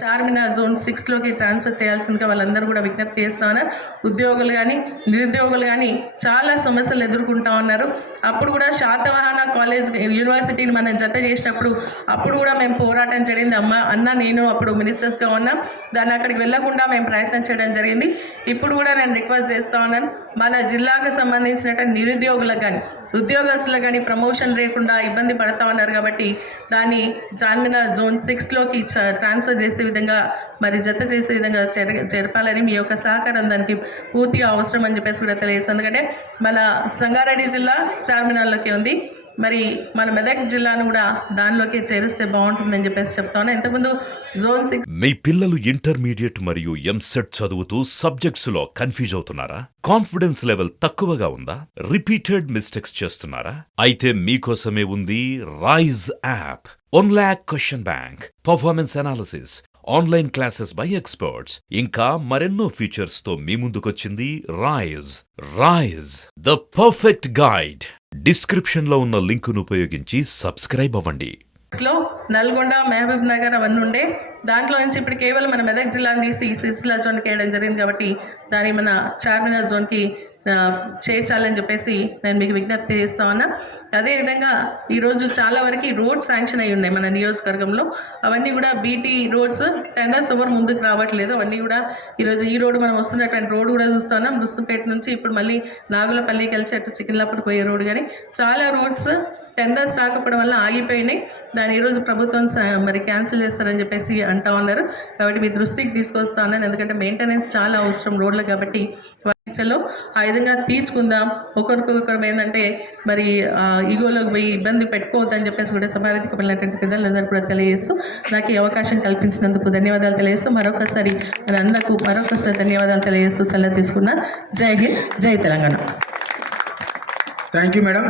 Charminar zone 6లోకి transfer చేయాల్సిందిగా వాళ్ళందరూ కూడా విజ్ఞప్తి చేస్తున్నారు. ఉద్యోగులు కానీ నిరుద్యోగులు కానీ చాలా సమస్యలు ఎదుర్కొంటా ఉన్నారు. అప్పుడు కూడా శాతవాహన కాలేజ్ యూనివర్సిటీని మనం జత చేసినప్పుడు అప్పుడు కూడా మేము పోరాటం జరిగింది. అన్న నేను అప్పుడు మినిస్టర్స్గా ఉన్నాం, దాన్ని అక్కడికి వెళ్లకుండా మేము ప్రయత్నం చేయడం జరిగింది. ఇప్పుడు కూడా నేను రిక్వెస్ట్ చేస్తూ ఉన్నాను, మన జిల్లాకు సంబంధించినటువంటి నిరుద్యోగులకు కానీ ఉద్యోగస్తులకు కానీ ప్రమోషన్ లేకుండా ఇబ్బంది పడతా ఉన్నారు. కాబట్టి దాన్ని చార్మినార్ జోన్ 6లోకి ట్రాన్స్ఫర్ చేసే విధంగా మరి జత చేసే విధంగా జరపాలని మీ యొక్క సహకారం దానికి పూర్తిగా అవసరం అని చెప్పేసి కూడా తెలియజేస్తుంది. ఎందుకంటే మన సంగారెడ్డి జిల్లా చార్మినార్లోకి ఉంది, మరి మన మెదక్ జిల్లాను కూడా దానిలోకి చేరిస్తే బాగుంటుందని చెప్పేసి చెప్తా ఉన్నా. ఇంతకుముందు జోన్ 6 మీ పిల్లలు ఇంటర్మీడియట్ మరియు ఎంసెట్ చదువుతూ సబ్జెక్ట్స్ లో కన్ఫ్యూజ్ అవుతున్నారా? కాన్ఫిడెన్స్ లెవెల్ తక్కువగా ఉందా? రిపీటెడ్ మిస్టేక్స్ చేస్తున్నారా? అయితే మీకోసమే ఉంది Rise app. 1 lakh question bank, performance analysis, online classes by experts, ఇంకా మరెన్నో ఫీచర్స్ తో మీ ముందుకొచ్చింది Rise. Rise, the perfect guide. Description లో ఉన్న లింకును ఉపయోగించి సబ్స్క్రైబ్ అవ్వండి. లో నల్గొండ, మహబూబ్ నగర్ అవన్నీ ఉండే దాంట్లో నుంచి ఇప్పుడు కేవలం మన మెదక్ జిల్లాను తీసి ఈ సిరిసిల్ల జోన్కి వేయడం జరిగింది. కాబట్టి దాన్ని మన చార్మినార్ జోన్కి చేర్చాలని చెప్పేసి నేను మీకు విజ్ఞప్తి చేస్తా ఉన్నా. అదేవిధంగా ఈరోజు చాలా వరకు రోడ్స్ శాంక్షన్ అయి ఉన్నాయి మన నియోజకవర్గంలో. అవన్నీ కూడా బీటీ రోడ్స్ టెండర్స్ ఎవరు ముందుకు రావట్లేదు. అవన్నీ కూడా ఈరోజు ఈ రోడ్డు మనం వస్తున్నటువంటి రోడ్డు కూడా చూస్తున్నాం. రుస్తుంపేట నుంచి ఇప్పుడు మళ్ళీ నాగులపల్లికి కలిసి అటు సికింద్రాపూర్ పోయే రోడ్డు, కానీ చాలా రోడ్స్ టెండర్స్ రాకపోవడం వల్ల ఆగిపోయినాయి. దాన్ని ఈరోజు ప్రభుత్వం మరి క్యాన్సిల్ చేస్తారని చెప్పేసి అంటా ఉన్నారు. కాబట్టి మీ దృష్టికి తీసుకొస్తా ఉన్నాను, ఎందుకంటే మెయింటెనెన్స్ చాలా అవసరం రోడ్లు. కాబట్టి వాటిలో ఆ విధంగా తీర్చుకుందాం. ఒకరికొకరు ఏంటంటే మరి ఈగోలోకి పోయి ఇబ్బంది పెట్టుకోవద్దని చెప్పేసి కూడా సభావేదికమైనటువంటి పెద్దలందరూ కూడా తెలియజేస్తూ నాకు ఈ అవకాశం కల్పించినందుకు ధన్యవాదాలు తెలియజేస్తూ మరొకసారి మన అన్నకు మరొకసారి ధన్యవాదాలు తెలియజేస్తూ సెలవు తీసుకున్నా. జై హింద్, జై తెలంగాణ. Thank you madam.